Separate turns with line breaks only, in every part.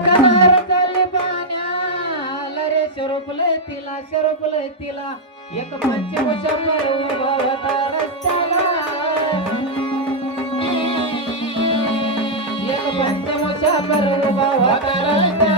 चालले पाण्याला रे शरूपले तिला शरूपले तिला. एक पंचकोशा पर्वता रस्त्याला. एक पंचकोशा पर्वता रस्त्याला.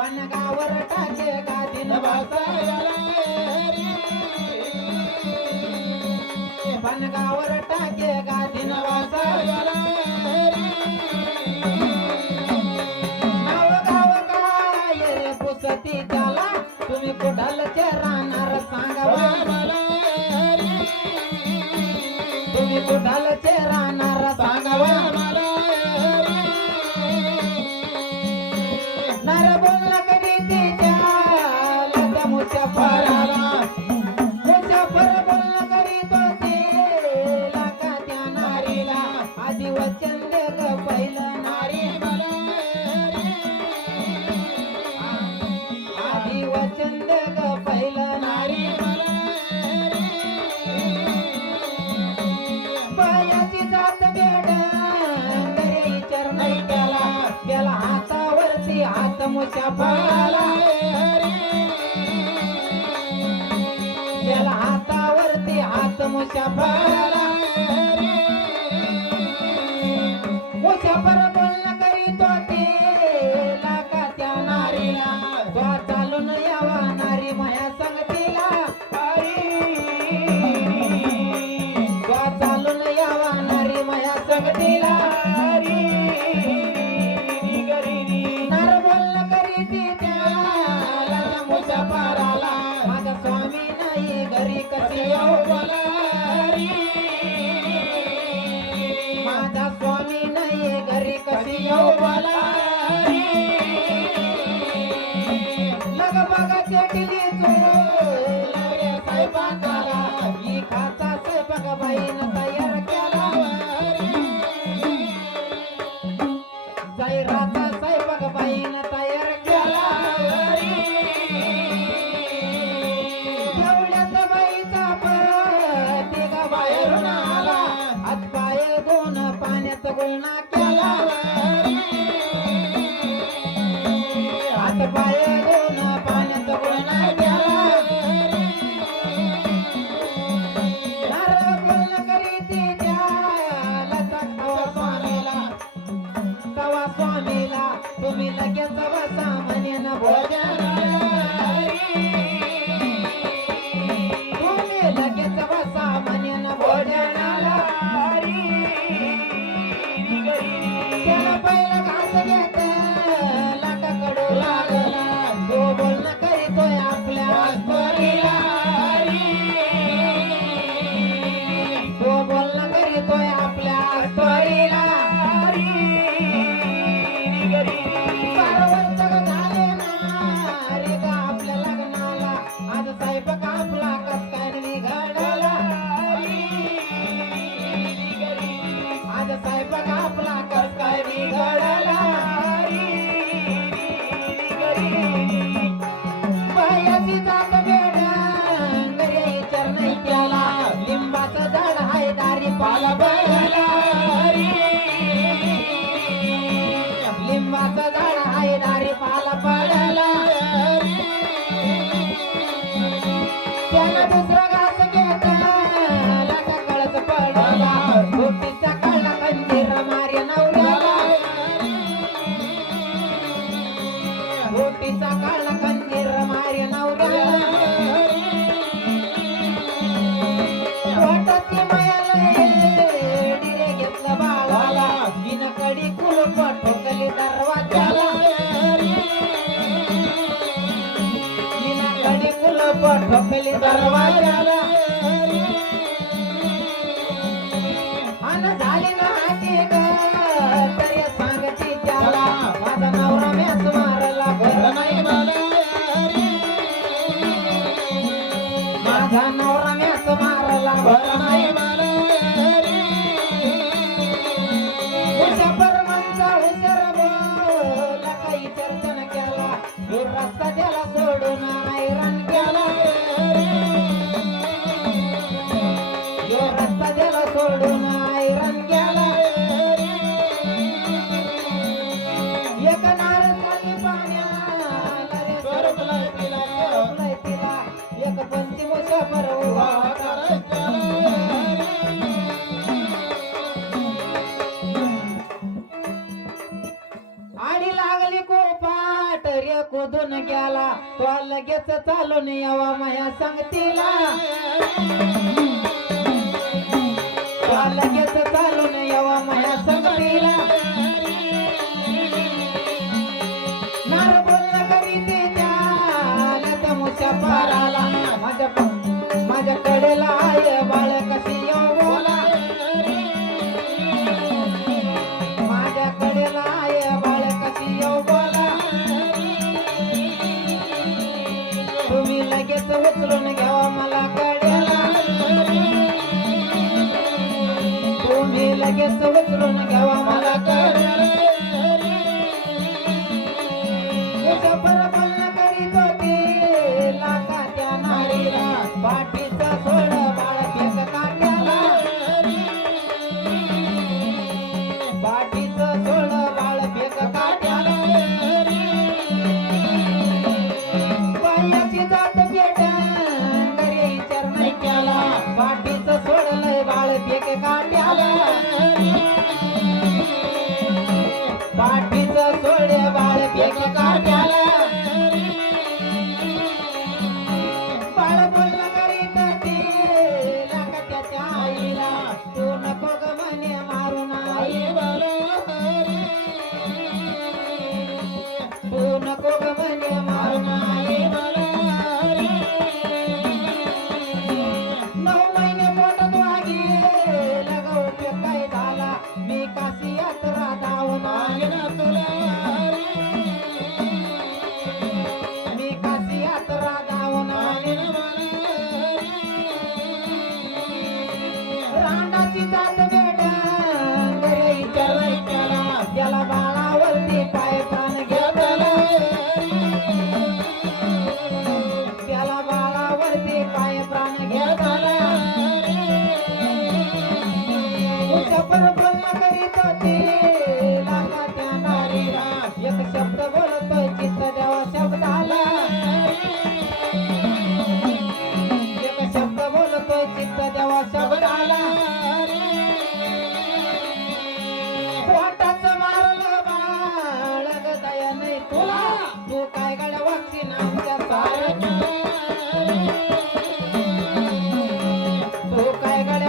बनगावर टाके गादीन बसला रे बनगावर टाके गादीन बसला नाव गाव काय रे पुसती त्याला तुम्ही कुठालच्या राणा आत्मच्या फळाला त्याला हातावरती आत्मच्या फळाला Thank you. Hari Bye-bye. माझा नवरांगेस मारला भर नाही मला परमांचा हुशर बोला काही चर्चन केला रस्ता त्याला सोडून नाही चिकू पाट रे कुदून गेला तो लगेच चालून यावा माया सांगतीला. तो लगेच चालून यावा माया सांगतीला. माझ्या माझ्या कडेला तुम्ही लगेच उतरून घ्यावा मला कळणार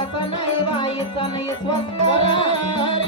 श्वासा नाही बाईचा नाही श्वास